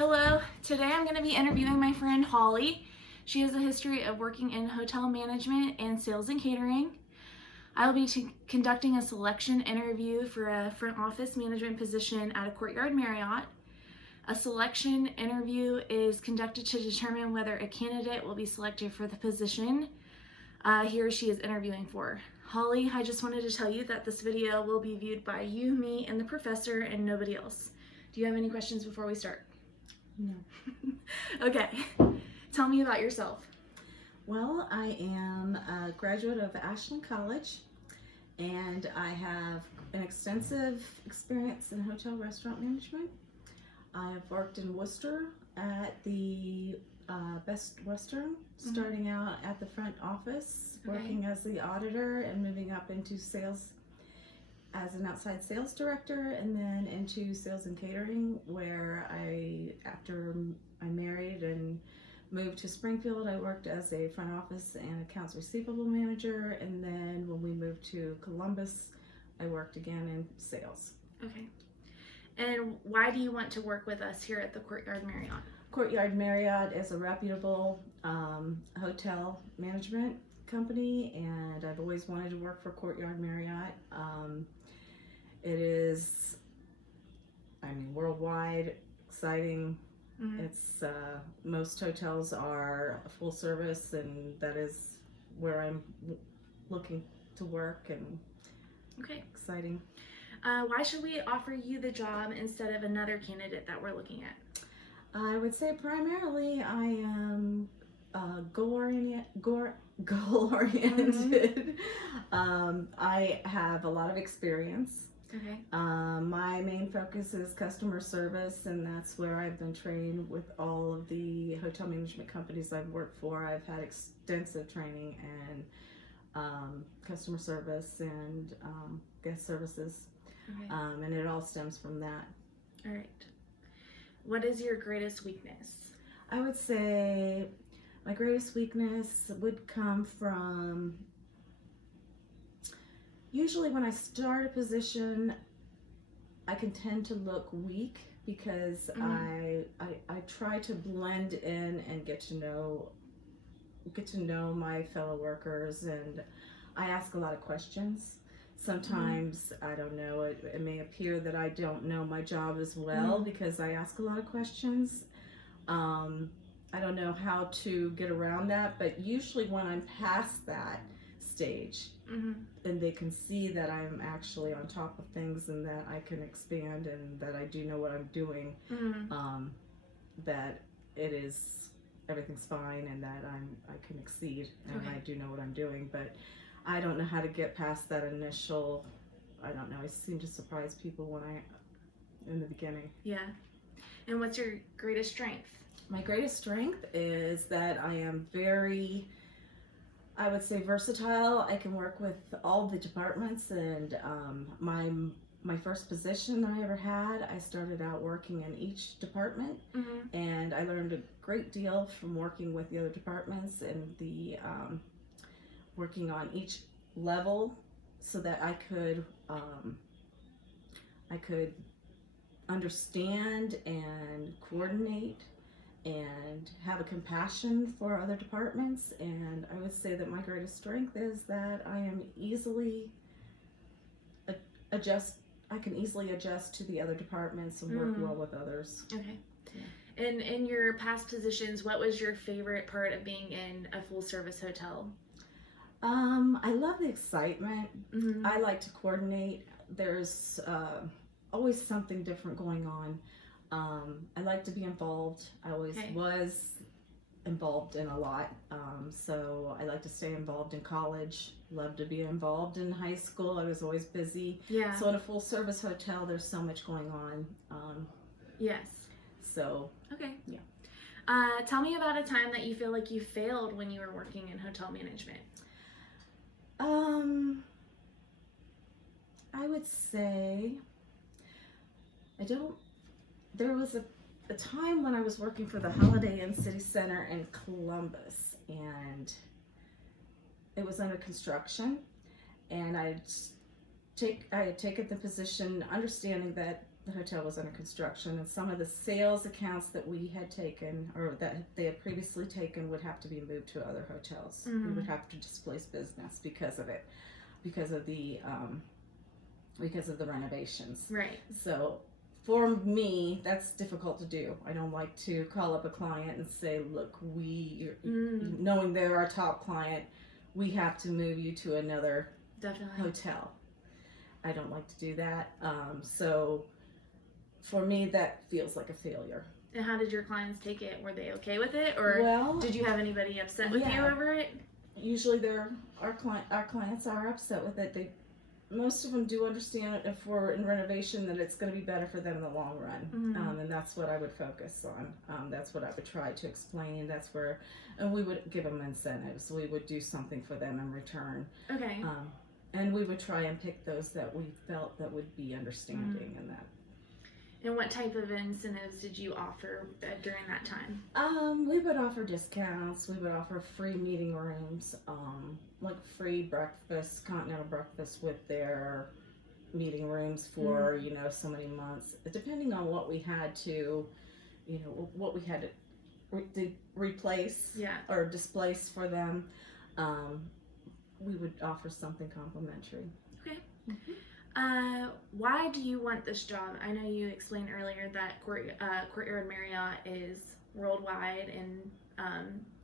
Hello, today I'm going to be interviewing my friend Holly. She has a history of working in hotel management and sales and catering. I will be conducting a selection interview for a front office management position at a Courtyard Marriott. A selection interview is conducted to determine whether a candidate will be selected for the position he or she is interviewing for. Holly, I just wanted to tell you that this video will be viewed by you, me, and the professor, and nobody else. Do you have any questions before we start? No. Okay, tell me about yourself. Well, I am a graduate of Ashland College, and I have an extensive experience in hotel restaurant management. I've worked in Worcester at the Best Western, starting out at the front office, working as the auditor and moving up into sales as an outside sales director, and then into sales and catering, where after I married and moved to Springfield, I worked as a front office and accounts receivable manager, and then when we moved to Columbus, I worked again in sales. Okay. And why do you want to work with us here at the Courtyard Marriott? Courtyard Marriott is a reputable hotel management company, and I've always wanted to work for Courtyard Marriott. It is, worldwide, exciting. It's most hotels are full service, and that is where I'm looking to work, and exciting. Why should we offer you the job instead of another candidate that we're looking at? I would say primarily I am goal-oriented. I have a lot of experience. Okay. My main focus is customer service, and that's where I've been trained with all of the hotel management companies I've worked for. I've had extensive training and customer service and guest services, and it all stems from that. All right. What is your greatest weakness? I would say my greatest weakness would come from, usually when I start a position, I can tend to look weak because I try to blend in and get to know my fellow workers, and I ask a lot of questions. Sometimes, I don't know, it may appear that I don't know my job as well because I ask a lot of questions. I don't know how to get around that, but usually when I'm past that stage, and they can see that I'm actually on top of things and that I can expand and that I do know what I'm doing, that everything's fine and that I can exceed and I do know what I'm doing, but I don't know how to get past that initial, I don't know, I seem to surprise people in the beginning. Yeah. And what's your greatest strength? My greatest strength is that I am very, I would say, versatile. I can work with all the departments, and my first position that I ever had, I started out working in each department, and I learned a great deal from working with the other departments and the working on each level, so that I could understand and coordinate and have a compassion for other departments. And I would say that my greatest strength is that I am easily I can easily adjust to the other departments and work well with others. Okay. Yeah. And in your past positions, what was your favorite part of being in a full service hotel? I love the excitement. I like to coordinate. There's always something different going on. I like to be involved. I always was involved in a lot. So I like to stay involved in college. Love to be involved in high school. I was always busy. Yeah. So in a full service hotel, there's so much going on. Yes. So. Okay. Yeah. Tell me about a time that you feel like you failed when you were working in hotel management. I would say there was a time when I was working for the Holiday Inn City Center in Columbus, and it was under construction, and I had taken the position understanding that the hotel was under construction, and some of the sales accounts that we had taken or that they had previously taken would have to be moved to other hotels. We would have to displace business because of it, because of the renovations. Right. So for me, that's difficult to do. I don't like to call up a client and say, look, knowing they're our top client, we have to move you to another Definitely. hotel. I don't like to do that. So for me, that feels like a failure. And how did your clients take it? Were they okay with it, or Well, did you have anybody upset with you yeah. over it? Usually our clients are upset with it. Most of them do understand it if we're in renovation that it's going to be better for them in the long run. And that's what I would focus on. That's what I would try to explain. And we would give them incentives. We would do something for them in return. Okay. And we would try and pick those that we felt that would be understanding in that. And what type of incentives did you offer during that time? We would offer discounts. We would offer free meeting rooms, like free breakfast, continental breakfast with their meeting rooms for, so many months, depending on what we had to, replace or displace for them. We would offer something complimentary. Okay. Why do you want this job? I know you explained earlier that Courtyard Marriott is worldwide and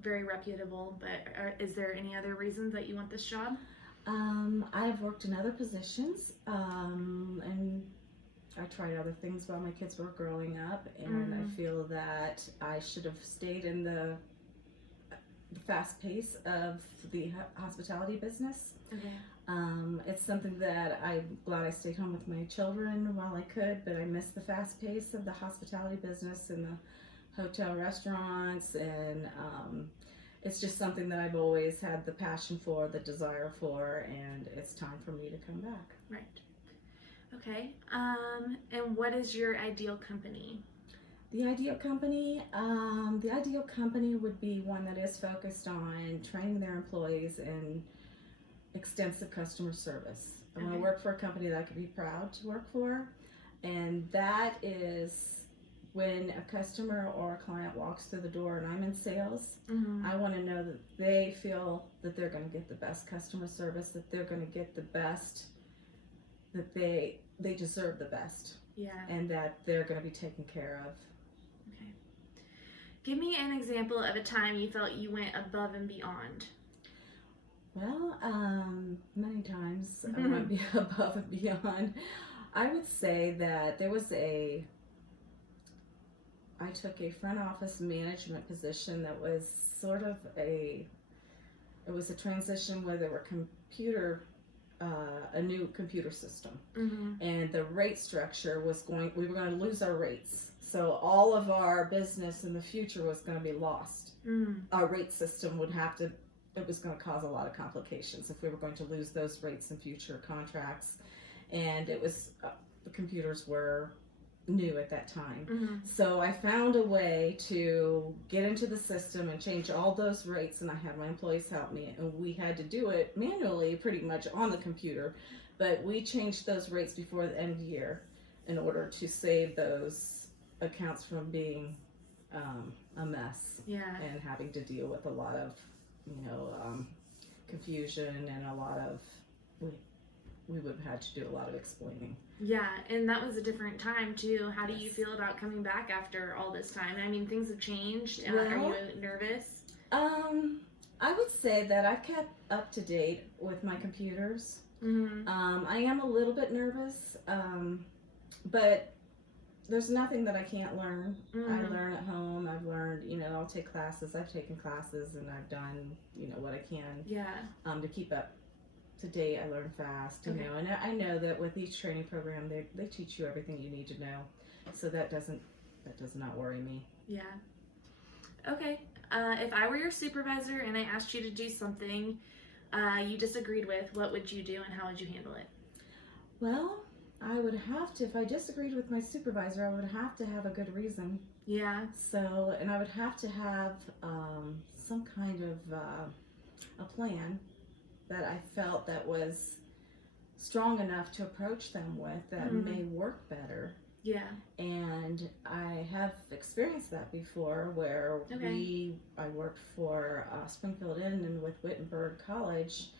very reputable, but is there any other reasons that you want this job? I've worked in other positions, and I tried other things while my kids were growing up, and I feel that I should have stayed in the fast pace of the hospitality business. Okay. It's something that I'm glad I stayed home with my children while I could, but I miss the fast pace of the hospitality business and the hotel restaurants, and it's just something that I've always had the passion for, the desire for, and it's time for me to come back. Right. Okay. And what is your ideal company? The ideal company would be one that is focused on training their employees in extensive customer service. I want to work for a company that I could be proud to work for, and that is when a customer or a client walks through the door and I'm in sales, I want to know that they feel that they're going to get the best customer service, that they're going to get the best, that they deserve the best. Yeah. And that they're going to be taken care of. Okay. Give me an example of a time you felt you went above and beyond. Well, many times I went above and beyond. I would say that I took a front office management position that was sort of it was a transition where there were a new computer system, and the rate structure we were going to lose our rates. So all of our business in the future was going to be lost. Our rate system it was going to cause a lot of complications if we were going to lose those rates in future contracts. And it was, the computers were new at that time. So I found a way to get into the system and change all those rates, and I had my employees help me, and we had to do it manually pretty much on the computer, but we changed those rates before the end of the year in order to save those accounts from being a mess and having to deal with a lot of confusion, and a lot of we would have had to do a lot of explaining. Yeah, and that was a different time too. How do you feel about coming back after all this time? I mean, things have changed. Are you nervous? I would say that I've kept up to date with my computers. I am a little bit nervous, but there's nothing that I can't learn. I learn at home. I've learned, I'll take classes. I've taken classes, and I've done, what I can. To keep up to date. I learn fast, and I know that with each training program, they teach you everything you need to know. So that does not worry me. Yeah. Okay. If I were your supervisor and I asked you to do something you disagreed with, what would you do and how would you handle it? Well, I would have to, if I disagreed with my supervisor, I would have to have a good reason. Yeah. So, and I would have to have some kind of a plan that I felt that was strong enough to approach them with that may work better. Yeah. And I have experienced that before where I worked for Springfield Inn, and with Wittenberg College,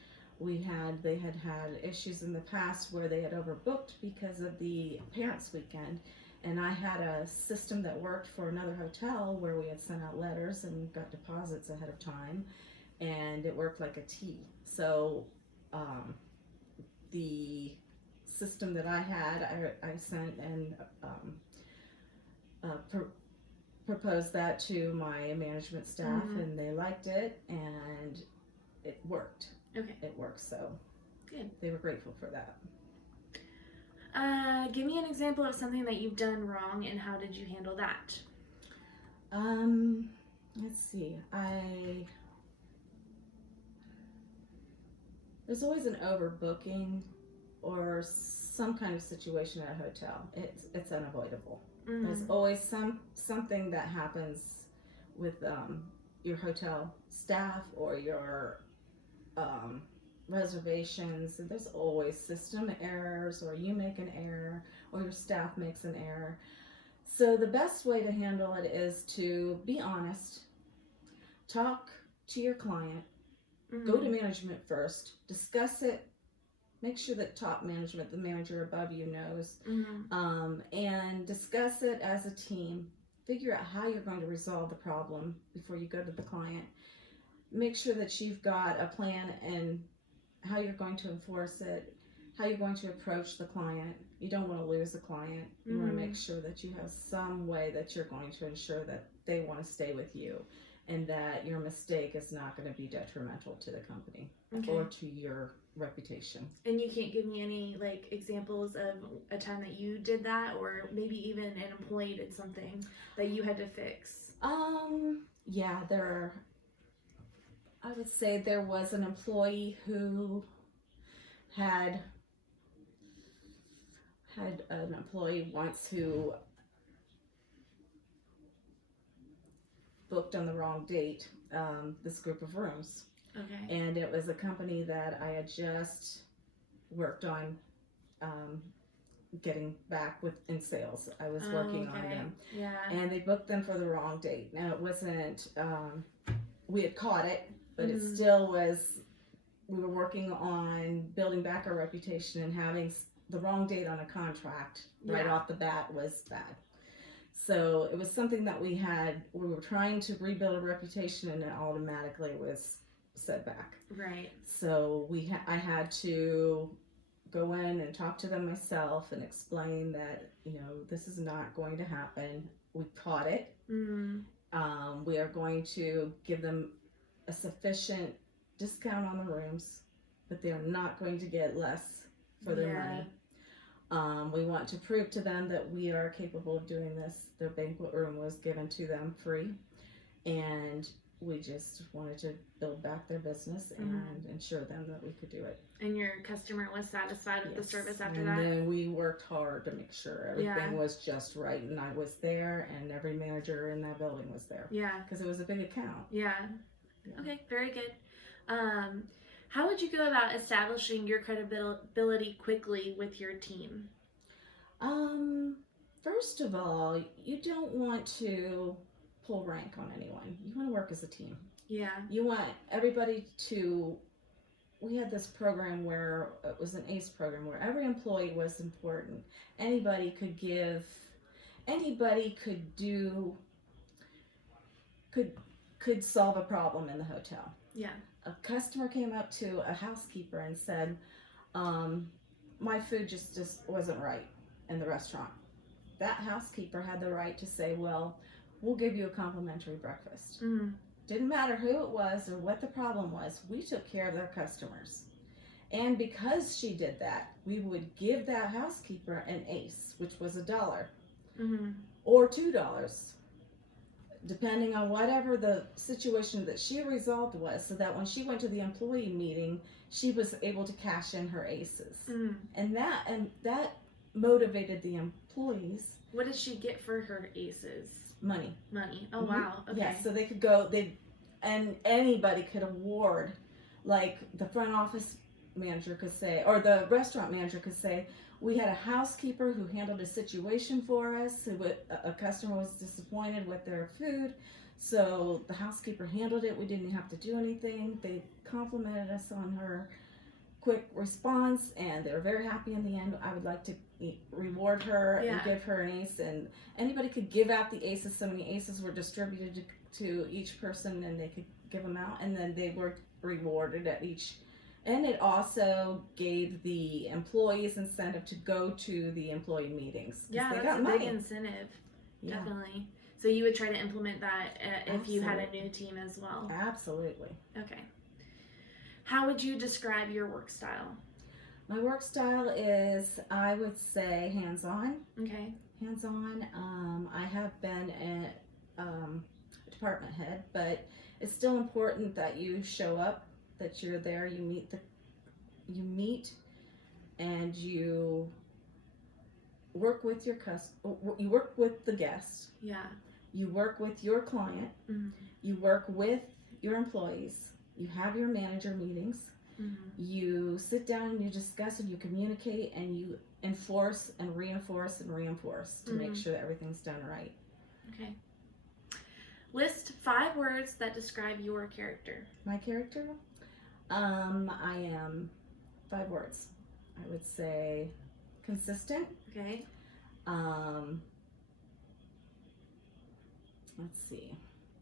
they had issues in the past where they had overbooked because of the parents' weekend. And I had a system that worked for another hotel where we had sent out letters and got deposits ahead of time, and it worked like a T. So the system that I had, I sent and proposed that to my management staff, and they liked it, and it worked. Okay. It worked, so good. They were grateful for that. Give me an example of something that you've done wrong, and how did you handle that? Let's see. There's always an overbooking or some kind of situation at a hotel. It's unavoidable. There's always something that happens with your hotel staff or your reservations. There's always system errors, or you make an error, or your staff makes an error. So the best way to handle it is to be honest, talk to your client, go to management first, discuss it, make sure that top management, the manager above you, knows, and discuss it as a team. Figure out how you're going to resolve the problem before you go to the client. Make sure that you've got a plan and how you're going to enforce it, how you're going to approach the client. You don't want to lose a client. You want to make sure that you have some way that you're going to ensure that they want to stay with you, and that your mistake is not going to be detrimental to the company or to your reputation. And you can't give me any examples of a time that you did that, or maybe even an employee did something that you had to fix? Yeah, I would say there was an employee who had an employee once who booked on the wrong date this group of rooms. Okay. And it was a company that I had just worked on getting back in sales. I was working on them. Yeah. And they booked them for the wrong date. Now, it wasn't, we had caught it, but it still was, we were working on building back our reputation, and having the wrong date on a contract right off the bat was bad. So it was something that we were trying to rebuild a reputation, and it automatically was set back. Right. So I had to go in and talk to them myself and explain that, this is not going to happen. We caught it. We are going to give them a sufficient discount on the rooms, but they're not going to get less for their money. We want to prove to them that we are capable of doing this. Their banquet room was given to them free, and we just wanted to build back their business and ensure them that we could do it. And your customer was satisfied with the service after that? And then we worked hard to make sure everything was just right, and I was there, and every manager in that building was there. Yeah. Because it was a big account. Yeah. Okay, very good. How would you go about establishing your credibility quickly with your team? First of all, you don't want to pull rank on anyone. You want to work as a team. Yeah. You want everybody to, we had this program where it was an ACE program where every employee was important. Anybody could give, anybody could do, could solve a problem in the hotel. Yeah. A customer came up to a housekeeper and said, my food just wasn't right in the restaurant. That housekeeper had the right to say, well, we'll give you a complimentary breakfast. Didn't matter who it was or what the problem was. We took care of their customers. And because she did that, we would give that housekeeper an ACE, which was $1 or $2, depending on whatever the situation that she resolved was, so that when she went to the employee meeting, she was able to cash in her ACEs. And that motivated the employees. What did she get for her ACEs? Money. Oh, wow. Okay. Yeah, so they could go, and anybody could award, like the front office manager could say, or the restaurant manager could say, we had a housekeeper who handled a situation for us. A customer was disappointed with their food, so the housekeeper handled it. We didn't have to do anything. They complimented us on her quick response, and they were very happy in the end. I would like to reward her and give her an ace, and anybody could give out the aces. So many aces were distributed to each person, and they could give them out, and then they were rewarded at each. And it also gave the employees incentive to go to the employee meetings. Yeah, that's a big incentive. Yeah. Definitely. So you would try to implement that if you had a new team as well? Absolutely. Okay. How would you describe your work style? My work style is, I would say, hands-on. Okay. Hands-on. I have been a department head, but it's still important that you show up, that you're there, you meet and you work with you work with the guests. Yeah. You work with your client. Mm-hmm. You work with your employees. You have your manager meetings. Mm-hmm. You sit down and you discuss and you communicate and you enforce and reinforce to make sure that everything's done right. Okay. List 5 words that describe your character. My character? I am 5 words. I would say consistent. Okay. Let's see.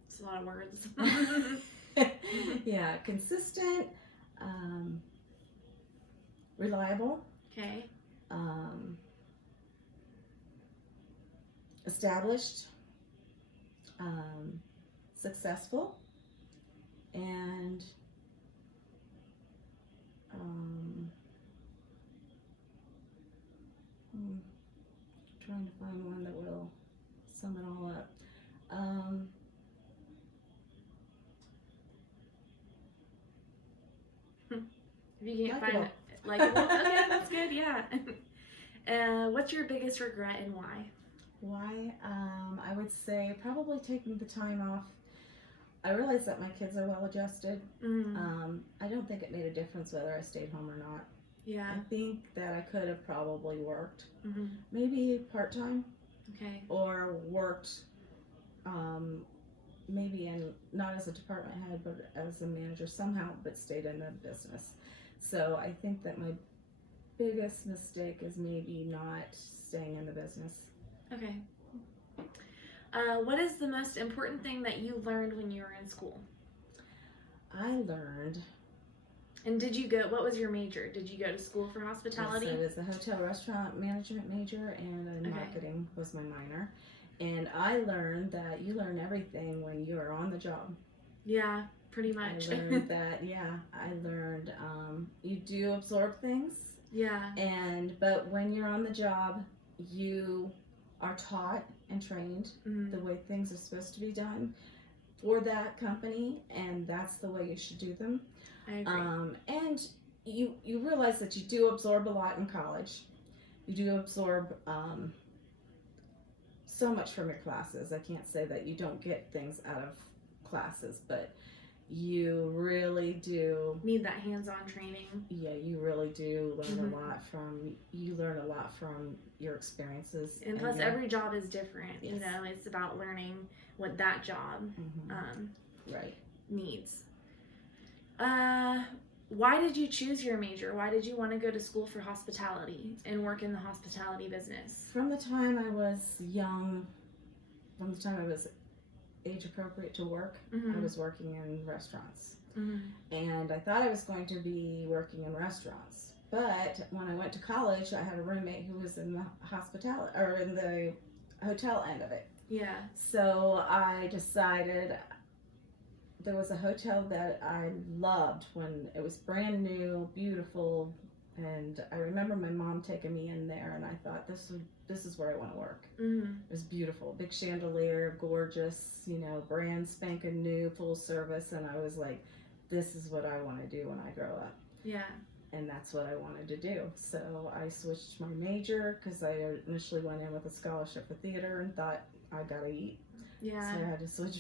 It's a lot of words. Yeah, consistent, reliable. Okay. Established, successful, and trying to find one that will sum it all up. If you can't find it, likable. Okay, that's good. Yeah. What's your biggest regret and why? Why? I would say probably taking the time off. I realize that my kids are well adjusted. Mm-hmm. I don't think it made a difference whether I stayed home or not. Yeah. I think that I could have probably worked, Mm-hmm. maybe part-time. Okay. Or worked, maybe not as a department head, but as a manager somehow, but stayed in the business. So I think that my biggest mistake is maybe not staying in the business. Okay. What is the most important thing that you learned when you were in school? I learned. And what was your major? Did you go to school for hospitality? Yes, I was a hotel restaurant management major, and marketing was my minor. And I learned that you learn everything when you're on the job. Yeah, pretty much. I learned that, you do absorb things. Yeah. But when you're on the job, you are taught and trained Mm-hmm. the way things are supposed to be done for that company, and that's the way you should do them. I agree. And you realize that you do absorb a lot in college. You do absorb so much from your classes. I can't say that you don't get things out of classes, but you really do need that hands-on training. Yeah, you really do learn Mm-hmm. a lot from your experiences. And plus every job is different. Yes. You know, it's about learning what that job right needs. Why did you choose your major? Why did you want to go to school for hospitality and work in the hospitality business? From the time I was young, from the time I was age appropriate to work, Mm-hmm. I was working in restaurants. Mm-hmm. And I thought I was going to be working in restaurants. But when I went to college, I had a roommate who was in the hospitality, or in the hotel end of it. Yeah. So I decided, there was a hotel that I loved when it was brand new, beautiful, and I remember my mom taking me in there, and I thought, this is where I want to work. Mm-hmm. It was beautiful, big chandelier, gorgeous, brand spanking new, full service, and I was like, this is what I want to do when I grow up. Yeah. And that's what I wanted to do. So I switched my major because I initially went in with a scholarship for theater and thought, I gotta eat. Yeah. So I had to switch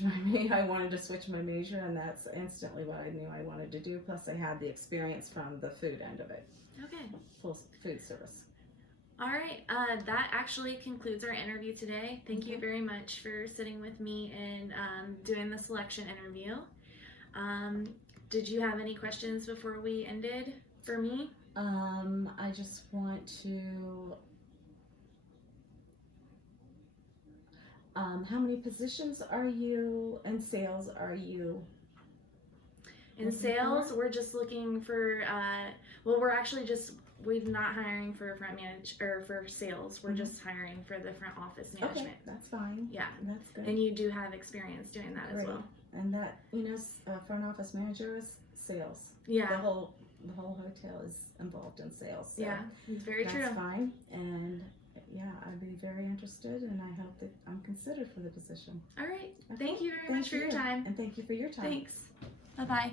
I wanted to switch my major, and that's instantly what I knew I wanted to do. Plus, I had the experience from the food end of it, Okay. full food service. All right. That actually concludes our interview today. Thank you very much for sitting with me and doing the selection interview. Did you have any questions before we ended for me? I just want to. How many positions are you in sales? Are you In looking sales, for? we're just looking for. We're actually we're not hiring for for sales. We're just hiring for the front office management. Okay, that's fine. Yeah. That's good. And you do have experience doing that as Great. well. And that, front office manager is sales. The Yeah. whole hotel is involved in sales. So Yeah. Very that's true. fine. And yeah, I'd be very interested, and I hope that I'm considered for the position. All right. Okay. Thank you very much for your time. And thank you for your time. Thanks. Bye bye.